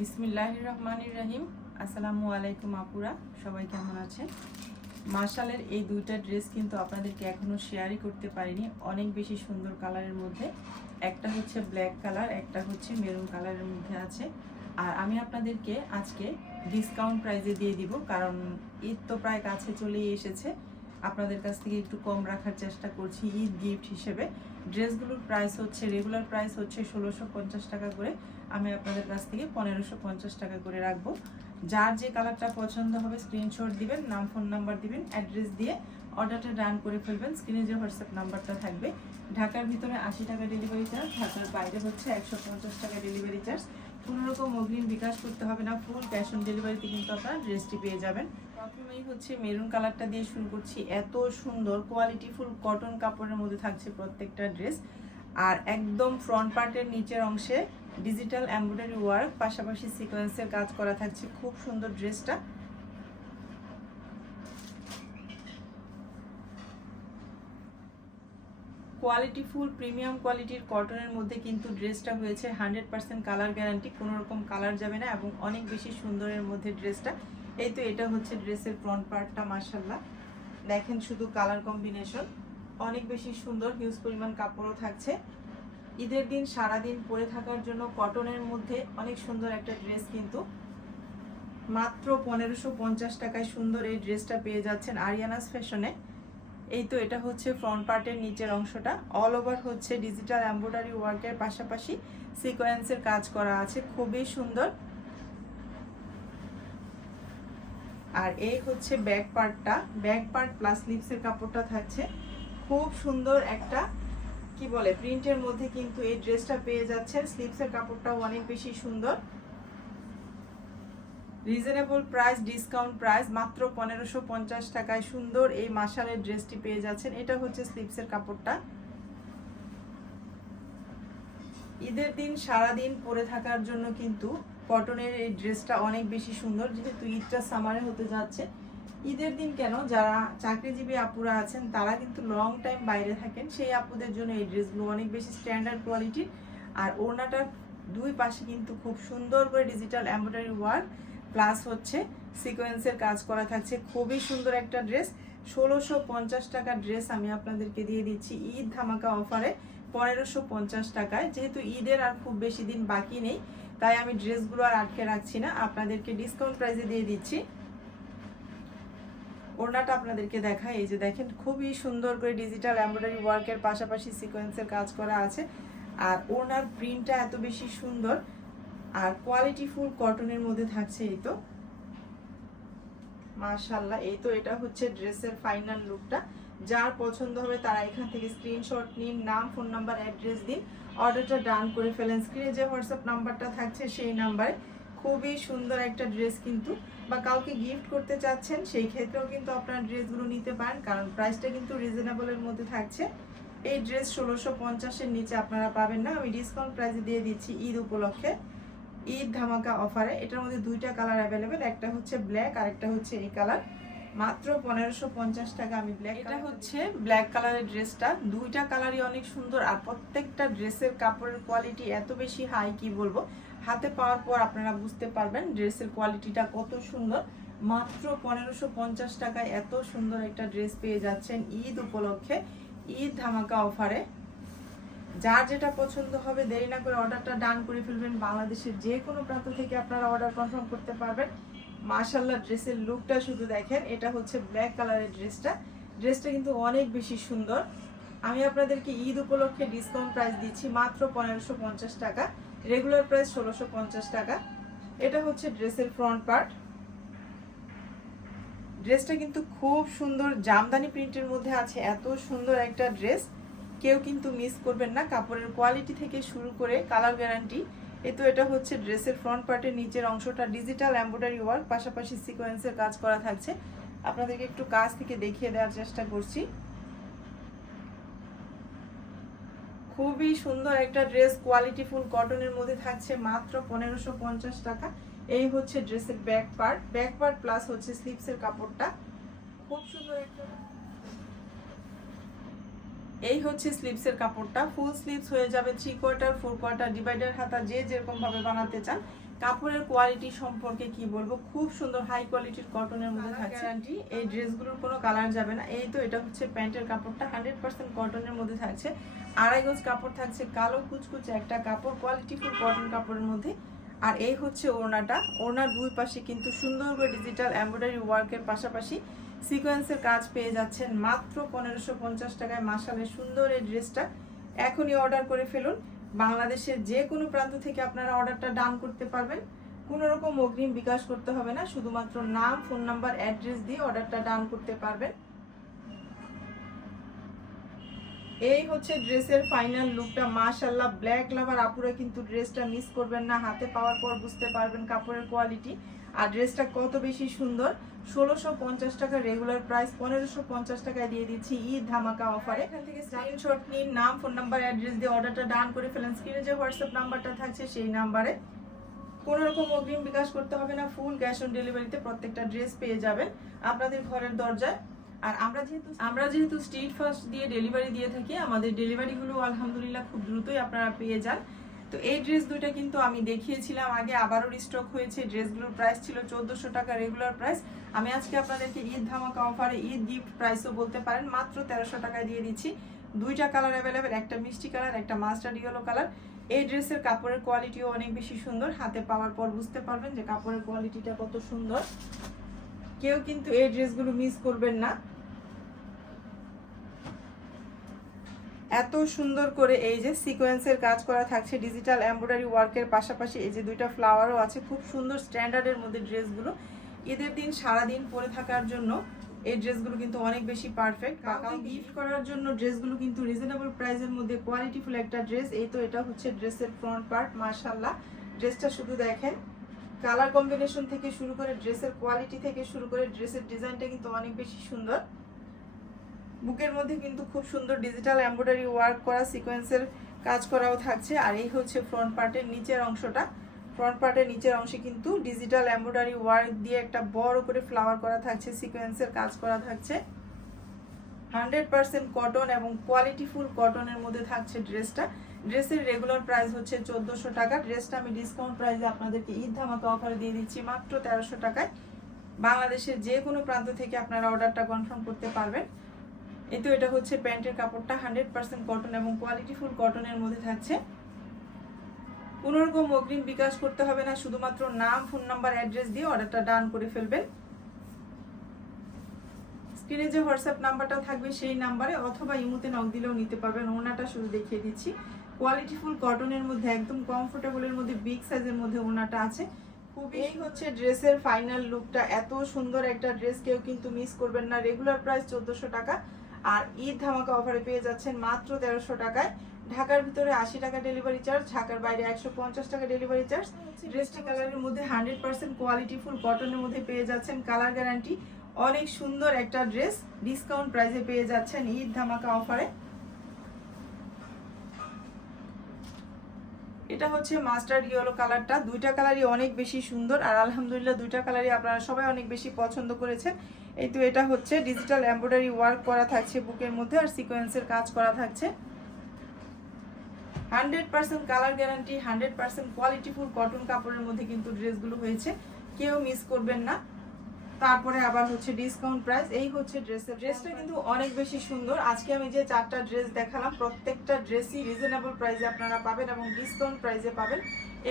বিসমিল্লাহ রহমানির রহিম। আসসালামু আলাইকুম আপুরা, সবাই কেমন আছেন? মার্শালের এই দুইটা ড্রেস কিন্তু আপনাদেরকে এখনও শেয়ারই করতে পারিনি। অনেক বেশি সুন্দর কালারের মধ্যে। একটা হচ্ছে ব্ল্যাক কালার, একটা হচ্ছে মেরুন কালারের মধ্যে আছে। আর আমি আপনাদেরকে আজকে ডিসকাউন্ট প্রাইজে দিয়ে দিব, কারণ ঈদ তো প্রায় কাছে চলেই এসেছে। আপনাদের কাছ থেকে একটু কম রাখার চেষ্টা করছি ঈদ গিফট হিসেবে। ড্রেসগুলোর প্রাইস হচ্ছে, রেগুলার প্রাইস হচ্ছে ষোলোশো টাকা করে। আমি আপনাদের কাছ থেকে পনেরোশো পঞ্চাশ টাকা করে রাখব। যার যে কালারটা পছন্দ হবে স্ক্রিনশট দিবেন, নাম ফোন নাম্বার দিবেন অ্যাড্রেস দিয়ে অর্ডারটা ডান করে ফেলবেন। স্ক্রিনে যে হোয়াটসঅ্যাপ নাম্বারটা থাকবে, ঢাকার ভিতরে আশি টাকা ডেলিভারি চার্জ ঢাকার বাইরে হচ্ছে একশো পঞ্চাশ টাকা ডেলিভারি চার্জ কোনো রকম অগ্রিম বিকাশ করতে হবে না ফুল ক্যাশ অন ডেলিভারিতে কিন্তু আপনারা ড্রেসটি পেয়ে যাবেন। প্রথমেই হচ্ছে মেরুন কালারটা দিয়ে শুরু করছি। এত সুন্দর কোয়ালিটি ফুল কটন কাপড়ের মধ্যে থাকছে প্রত্যেকটা ড্রেস আর একদম ফ্রন্ট পার্টের নিচের অংশে ডিজিটাল এমব্রয়ডারি ওয়ার্ক পাশাপাশি সিকোয়েন্সের কাজ করা থাকছে। খুব সুন্দর ড্রেসটা কোয়ালিটি ফুল প্রিমিয়াম কোয়ালিটির কটনের মধ্যে কিন্তু ড্রেসটা হয়েছে। হান্ড্রেড পার্সেন্ট কালার গ্যারান্টি কোনো রকম কালার যাবে না এবং অনেক বেশি সুন্দরের মধ্যে ড্রেসটা এই তো এটা হচ্ছে ড্রেসের ফ্রন্ট পার্টটা মার্শাল্লাহ দেখেন শুধু কালার কম্বিনেশন অনেক বেশি সুন্দর হিউজ পরিমাণ কাপড়ও থাকছে। ঈদের দিন সারাদিন পরে থাকার জন্য কটনের মধ্যে অনেক সুন্দর একটা ড্রেস কিন্তু। মাত্র পনেরোশো পঞ্চাশ টাকায় সুন্দর এই ড্রেসটা পেয়ে যাচ্ছেন আরিয়ানাস ফ্যাশনে এই তো এটা হচ্ছে ফ্রন্ট পার্টের নিচের অংশটা। অল ওভার হচ্ছে ডিজিটাল এমব্রয়ডারি ওয়ার্কের পাশাপাশি সিকোয়েন্সের কাজ করা আছে, খুবই সুন্দর। আর এই হচ্ছে ব্যাক পার্টটা ব্যাক পার্ট প্লাস লিপসের কাপড়টা থাকছে। খুব সুন্দর একটা, কি বলে, প্রিন্টের মধ্যে কিন্তু এই ড্রেসটা পেয়ে যাচ্ছেন। স্লিপসের কাপড়টাও অনেক বেশি সুন্দর। রিজনেবল প্রাইস ডিসকাউন্ট প্রাইস মাত্র পনেরোশো পঞ্চাশ টাকায় সুন্দর এই মাসালের ড্রেসটি পেয়ে যাচ্ছেন। এটা হচ্ছে স্লিপসের কাপড়টা। ঈদের দিন সারা দিন পরে থাকার জন্য কিন্তু কটনের এই ড্রেসটা অনেক বেশি সুন্দর। যেহেতু ঈদটা সামারে হতে যাচ্ছে ঈদের দিন কেন যারা চাকরিজীবী আপুরা আছেন, তারা কিন্তু লং টাইম বাইরে থাকেন। সেই আপুদের জন্য এই ড্রেসগুলো অনেক বেশি স্ট্যান্ডার্ড কোয়ালিটির আর ওড়নাটার দুই পাশে কিন্তু খুব সুন্দর করে ডিজিটাল এমব্রয়ডারি ওয়ার্ক প্লাস হচ্ছে সিকোয়েন্সের কাজ করা থাকছে। খুবই সুন্দর একটা ড্রেস ষোলোশো পঞ্চাশ টাকার ড্রেস আমি আপনাদেরকে দিয়ে দিচ্ছি ঈদ ধামাকা অফারে পনেরোশো পঞ্চাশ টাকায়। যেহেতু ঈদের আর খুব বেশি দিন বাকি নেই, তাই আমি ড্রেসগুলো আর আটকে রাখছি না। আপনাদেরকে ডিসকাউন্ট প্রাইসে দিয়ে দিচ্ছি। ওড়নাটা আপনাদেরকে দেখাই। এই যে দেখেন, খুবই সুন্দর করে ডিজিটাল এমব্রয়ডারি ওয়ার্কের পাশাপাশি সিকোয়েন্সের কাজ করা আছে। আর ওড়নার প্রিন্টটা এত বেশি সুন্দর। আর কোয়ালিটি ফুল কটনের মধ্যে থাকছে এই তো। মাশাল্লাহ এই তো এটা হচ্ছে ড্রেসের ফাইনাল লুকটা যার পছন্দ হবে তারা এখান থেকে স্ক্রিনশট নিন, নাম ফোন নাম্বার অ্যাড্রেস দিন। অর্ডারটা ডান করে ফেলেন। স্ক্রিনে যে হোয়াটসঅ্যাপ নাম্বারটা থাকছে সেই নাম্বারে খুবই সুন্দর একটা ড্রেস কিন্তু বা কাউকে গিফট করতে চাচ্ছেন সেই ক্ষেত্রেও কিন্তু আপনারা ড্রেসগুলো নিতে পারেন। কারণ প্রাইসটা কিন্তু রিজনেবলের মধ্যে থাকছে। এই ড্রেস ষোলোশো পঞ্চাশের নিচে আপনারা পাবেন না। আমি ডিসকাউন্ট প্রাইসে দিয়ে দিচ্ছি ঈদ উপলক্ষে। ঈদ ধামাকা অফারে এটার মধ্যে দুইটা কালার অ্যাভেলেবেল একটা হচ্ছে ব্ল্যাক আর একটা হচ্ছে এই কালার মাত্র পনেরোশো পঞ্চাশ টাকা আমি ব্ল্যাক এটা হচ্ছে ব্ল্যাক কালারের ড্রেসটা দুইটা কালারই অনেক সুন্দর। আর প্রত্যেকটা ড্রেসের কাপড়ের কোয়ালিটি এত বেশি হাই কি বলব? হাতে পাওয়ার পর আপনারা বুঝতে পারবেন ড্রেসের কোয়ালিটিটা কত সুন্দর। মাত্র পনেরোশো পঞ্চাশ টাকায় এত সুন্দর একটা ড্রেস পেয়ে যাচ্ছেন ঈদ উপলক্ষে, ঈদ ধামাকা অফারে। যার যেটা পছন্দ হবে, দেরি না করে অর্ডারটা ডান করে ফেলবেন। বাংলাদেশের যে কোনো প্রান্ত থেকে আপনারা অর্ডার কনফার্ম করতে পারবেন। মাশাল্লাহ ড্রেসের লুকটা শুধু দেখেন, এটা হচ্ছে ব্ল্যাক কালারের ড্রেসটা। ড্রেসটা কিন্তু অনেক বেশি সুন্দর। আমি আপনাদেরকে ঈদ উপলক্ষে ডিসকাউন্ট প্রাইস দিচ্ছি মাত্র পনেরোশো টাকা। রেগুলার প্রাইস ষোলোশো টাকা। এটা হচ্ছে ড্রেসের ফ্রন্ট পার্ট ড্রেসটা কিন্তু খুব সুন্দর, জামদানি প্রিন্টের মধ্যে আছে, এত সুন্দর একটা ড্রেস কেউ কিন্তু মিস করবেন না, কাপড়ের কোয়ালিটি থেকে শুরু করে কালার গ্যারান্টি এ তো এটা হচ্ছে ড্রেসের ফ্রন্ট পার্টের নিচের অংশটা ডিজিটাল এমব্রয়ডারি ওয়ার্ক পাশাপাশি সিকোয়েন্সের কাজ করা থাকছে। আপনাদেরকে একটু কাজ থেকে দেখিয়ে দেওয়ার চেষ্টা করছি। খুবই সুন্দর একটা ড্রেস কোয়ালিটি ফুল কটনের মধ্যে থাকছে মাত্র পনেরোশো পঞ্চাশ টাকা। এই হচ্ছে ড্রেসের back part back part plus হচ্ছে স্লিপসের কাপড়টা। খুব সুন্দর একটা এই হচ্ছে স্লিপসের কাপড়টা। ফুল স্লিপস হয়ে যাবে three quarter four quarter divider হাতা, যে যেরকম ভাবে বানাতে চান। কাপড়ের কোয়ালিটি সম্পর্কে কি বলব? খুব সুন্দর হাই কোয়ালিটির কটনের মধ্যে থাকছে। গ্যারান্টি এই ড্রেসগুলোর কোনো কালার যাবে না। এই তো এটা হচ্ছে প্যান্টের কাপড়টা হান্ড্রেড পার্সেন্ট কটনের মধ্যে থাকছে। আড়াই গজ কাপড় থাকছে কালো কুচকুচে একটা কাপড় কোয়ালিটি কোয়ালিটিফুল কটন কাপড়ের মধ্যে। আর এই হচ্ছে ওড়নাটা। ওড়নার দুই পাশে কিন্তু সুন্দর করে ডিজিটাল এমব্রয়ডারি ওয়ার্কের পাশাপাশি সিকোয়েন্সের কাজ পেয়ে যাচ্ছেন। মাত্র পনেরোশো পঞ্চাশ টাকায় মাসালে সুন্দর এই ড্রেসটা এখনই অর্ডার করে ফেলুন। বাংলাদেশের যে কোনো প্রান্ত থেকে আপনারা অর্ডারটা ডান করতে পারবেন। কোনো রকম অগ্রিম বিকাশ করতে হবে না, শুধুমাত্র নাম, ফোন নাম্বার, অ্যাড্রেস দিয়ে অর্ডারটা ডান করতে পারবেন। এই হচ্ছে ড্রেসের ফাইনাল লুকটা। মাশাল্লাহ ব্ল্যাক লাভার আপুরা কিন্তু ড্রেসটা মিস করবেন না। হাতে পাওয়ার পর বুঝতে পারবেন কাপড়ের কোয়ালিটি। আর ড্রেসটা কত বেশি সুন্দর ষোলোশো পঞ্চাশ টাকা রেগুলার প্রাইস পনেরোশো পঞ্চাশ টাকায় দিয়ে দিচ্ছি ঈদ ধামাকা অফারে এখান থেকে স্ক্রিনশট নিন নাম ফোন নাম্বার অ্যাড্রেস দিয়ে অর্ডারটা ডান করে ফেলেন। স্ক্রিনে যে হোয়াটসঅ্যাপ নাম্বারটা থাকছে সেই নাম্বারে কোনো রকম অগ্রিম বিকাশ করতে হবে না ফুল ক্যাশ অন ডেলিভারিতে প্রত্যেকটা ড্রেস পেয়ে যাবেন আপনাদের ঘরের দরজায়। আর আমরা যেহেতু আমরা যেহেতু স্ট্রিট ফাস্ট দিয়ে ডেলিভারি দিয়ে থাকি আমাদের ডেলিভারিগুলো আলহামদুলিল্লাহ খুব দ্রুতই আপনারা পেয়ে যান। তো এই ড্রেস দুইটা কিন্তু আমি দেখিয়েছিলাম আগে, আবারও স্টক হয়েছে। ড্রেসগুলোর প্রাইস ছিল চোদ্দোশো টাকা রেগুলার প্রাইস আমি আজকে আপনাদেরকে ঈদ ধামাকা অফারে ঈদ গিফট প্রাইসও বলতে পারেন, মাত্র তেরোশো টাকায় দিয়ে দিচ্ছি। দুইটা কালার অ্যাভেলেবেল একটা মিষ্টি কালার একটা মাস্টার্ড ইয়েলো কালার এই ড্রেসের কাপড়ের কোয়ালিটিও অনেক বেশি সুন্দর। হাতে পাওয়ার পর বুঝতে পারবেন যে কাপড়ের কোয়ালিটিটা কত সুন্দর। কেউ কিন্তু এই ড্রেসগুলো মিস করবেন না। এত সুন্দর করে এই যে সিকোয়েন্সের কাজ করা থাকছে ডিজিটাল এমব্রয়ডারি ওয়ার্কের পাশাপাশি এই যে দুইটা ফ্লাওয়ারও আছে খুব সুন্দর স্ট্যান্ডার্ডের মধ্যে ড্রেসগুলো। ঈদের দিন সারাদিন পরে থাকার জন্য এই ড্রেসগুলো কিন্তু অনেক বেশি পারফেক্ট কাউকে গিফট করার জন্য ড্রেসগুলো কিন্তু রিজনেবল প্রাইসের মধ্যে কোয়ালিটিফুল একটা ড্রেস এই তো এটা হচ্ছে ড্রেসের ফ্রন্ট পার্ট মাশাল্লাহ ড্রেসটা শুধু দেখেন কালার কম্বিনেশন থেকে শুরু করে ড্রেসের কোয়ালিটি থেকে শুরু করে ড্রেসের ডিজাইনটা কিন্তু অনেক বেশি সুন্দর। বুকের মধ্যে কিন্তু খুব সুন্দর ডিজিটাল এমব্রয়ডারি ওয়ার্ক করা সিকোয়েন্সের কাজ করাও থাকছে। আর এই হচ্ছে ফ্রন্ট পার্টের নিচের অংশটা। ফ্রন্ট পার্টের নিচের অংশে কিন্তু ডিজিটাল এমব্রয়ডারি ওয়ার্ক দিয়ে একটা বড় করে ফ্লাওয়ার করা থাকছে সিকোয়েন্সের কাজ করা থাকছে। হান্ড্রেড পার্সেন্ট কটন এবং কোয়ালিটিফুল কটনের মধ্যে থাকছে ড্রেসটা ড্রেসের রেগুলার প্রাইস হচ্ছে চোদ্দোশো টাকা। ড্রেসটা আমি ডিসকাউন্ট প্রাইসে আপনাদেরকে ঈদ ধামাকা অফার দিয়ে দিচ্ছি মাত্র তেরোশো টাকায়। বাংলাদেশের যে কোনো প্রান্ত থেকে আপনারা অর্ডারটা কনফার্ম করতে পারবেন। এই তো এটা হচ্ছে প্যান্টের কাপড়টা হান্ড্রেড পার্সেন্ট কটন এবং কোয়ালিটিফুল কটনের মধ্যে থাকছে। কোনোরকম অগ্রিম বিকাশ করতে হবে না শুধুমাত্র নাম ফোন নাম্বার অ্যাড্রেস দিয়ে অর্ডারটা ডান করে ফেলবেন। স্ক্রিনে যে হোয়াটসঅ্যাপ নাম্বারটা থাকবে সেই নাম্বারে অথবা ইমুতে নক দিলেও নিতে পারবেন। ওনাটা শুধু দেখিয়ে দিচ্ছি। কোয়ালিটিফুল কটনের মধ্যে একদম কমফোর্টেবলের মধ্যে বিগ সাইজের মধ্যে ওনাটা আছে। খুব এই হচ্ছে ড্রেসের ফাইনাল লুকটা এত সুন্দর একটা ড্রেস কেউ কিন্তু মিস করবেন না। রেগুলার প্রাইস চোদ্দোশো টাকা। আর ঈদ ধামাকা অফারে পেয়ে যাচ্ছেন মাত্র তেরোশো টাকায়। ঢাকার ভিতরে আশি টাকা ডেলিভারি চার্জ ঢাকার বাইরে একশো পঞ্চাশ টাকা ডেলিভারি চার্জ ড্রেসটি কালারের মধ্যে হান্ড্রেড পার্সেন্ট কোয়ালিটি ফুল কটনের মধ্যে পেয়ে যাচ্ছেন কালার গ্যারান্টি অনেক সুন্দর একটা ড্রেস ডিসকাউন্ট প্রাইসে পেয়ে যাচ্ছেন ঈদ ধামাকা অফারে। এটা হচ্ছে মাস্টার্ড ইয়েলো কালারটা দুইটা কালারই অনেক বেশি সুন্দর। আর আলহামদুলিল্লাহ দুইটা কালারই আপনারা সবাই অনেক বেশি পছন্দ করেছেন। এই তো এটা হচ্ছে ডিজিটাল এমব্রয়ডারি ওয়ার্ক করা থাকছে বুকের মধ্যে আর সিকোয়েন্সের কাজ করা থাকছে। Hundred percent colour guarantee hundred percent qualityful cotton কাপড়ের মধ্যে কিন্তু ড্রেসগুলো হয়েছে। কেউ মিস করবেন না। তারপরে আবার হচ্ছে ডিসকাউন্ট প্রাইস এই হচ্ছে ড্রেসের ড্রেসটা কিন্তু অনেক বেশি সুন্দর। আজকে আমি যে চারটা ড্রেস দেখালাম, প্রত্যেকটা ড্রেসই রিজনেবল প্রাইসে আপনারা পাবেন এবং ডিসকাউন্ট প্রাইসে পাবেন।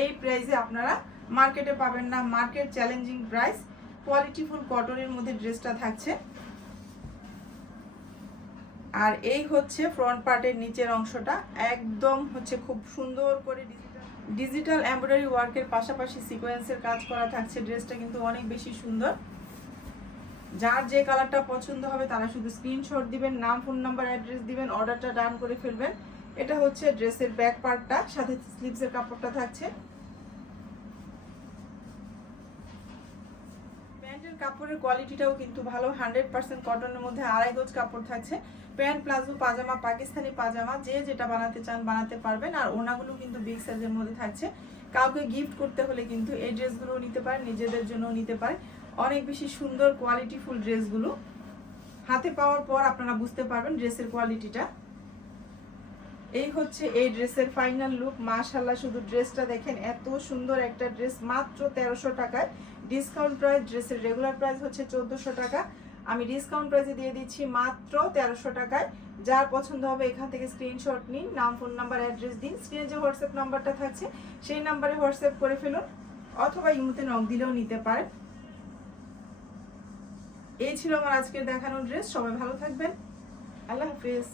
এই প্রাইসে আপনারা মার্কেটে পাবেন না। মার্কেট চ্যালেঞ্জিং প্রাইস কোয়ালিটিফুল কটনের মধ্যে ড্রেসটা থাকছে। আর এই হচ্ছে ফ্রন্ট পার্টের নিচের অংশটা। একদম হচ্ছে খুব সুন্দর করে ডিজিটাল এমব্রয়ডারি ওয়ার্কের পাশাপাশি সিকোয়েন্সের কাজ করা থাকছে। ড্রেসটা কিন্তু অনেক বেশি সুন্দর। যার যে কালারটা পছন্দ হবে, তারা শুধু স্ক্রিনশট দিবেন, নাম ফোন নাম্বার অ্যাড্রেস দিবেন অর্ডারটা ডান করে ফেলবেন। এটা হচ্ছে ড্রেসের ব্যাক পার্টটা সাথে স্লিভসের কাপড়টা থাকছে প্যান্টের কাপড়ের কোয়ালিটিটাও কিন্তু ভালো। হান্ড্রেড পার্সেন্ট কটনের মধ্যে আড়াই গজ কাপড় থাকছে। প্যান্ট প্লাজো পাজামা, পাকিস্তানি পাজামা, যে যেটা বানাতে চান বানাতে পারবেন। আর ওনাগুলো কিন্তু বিগ সাইজের মধ্যে থাকছে। কাউকে গিফট করতে হলে কিন্তু এই ড্রেসগুলো নিতে পারেন, নিজেদের জন্য নিতে পারেন। অনেক বেশি সুন্দর কোয়ালিটিফুল ড্রেসগুলো। হাতে পাওয়ার পর আপনারা বুঝতে পারবেন ড্রেসের কোয়ালিটিটা এই হচ্ছে এই ড্রেসের ফাইনাল লুক মাশাল্লাহ শুধু ড্রেসটা দেখেন, এত সুন্দর একটা ড্রেস, মাত্র তেরোশো টাকায়। ডিসকাউন্ট প্রাইস ড্রেসের রেগুলার প্রাইস হচ্ছে চোদ্দোশো টাকা। আমি ডিসকাউন্ট প্রাইসে দিয়ে দিচ্ছি মাত্র তেরোশো টাকায়। যার পছন্দ হবে এখান থেকে স্ক্রিনশট নিন, নাম ফোন নাম্বার অ্যাড্রেস দিন। স্ক্রিনে যে হোয়াটসঅ্যাপ নাম্বারটা থাকছে, সেই নাম্বারে হোয়াটসঅ্যাপ করে ফেলুন, অথবা ইমুতে নক দিলেও নিতে পারেন। এই ছিল আমার আজকের দেখানো ড্রেস। সবাই ভালো থাকবেন। আল্লাহ হাফিজ।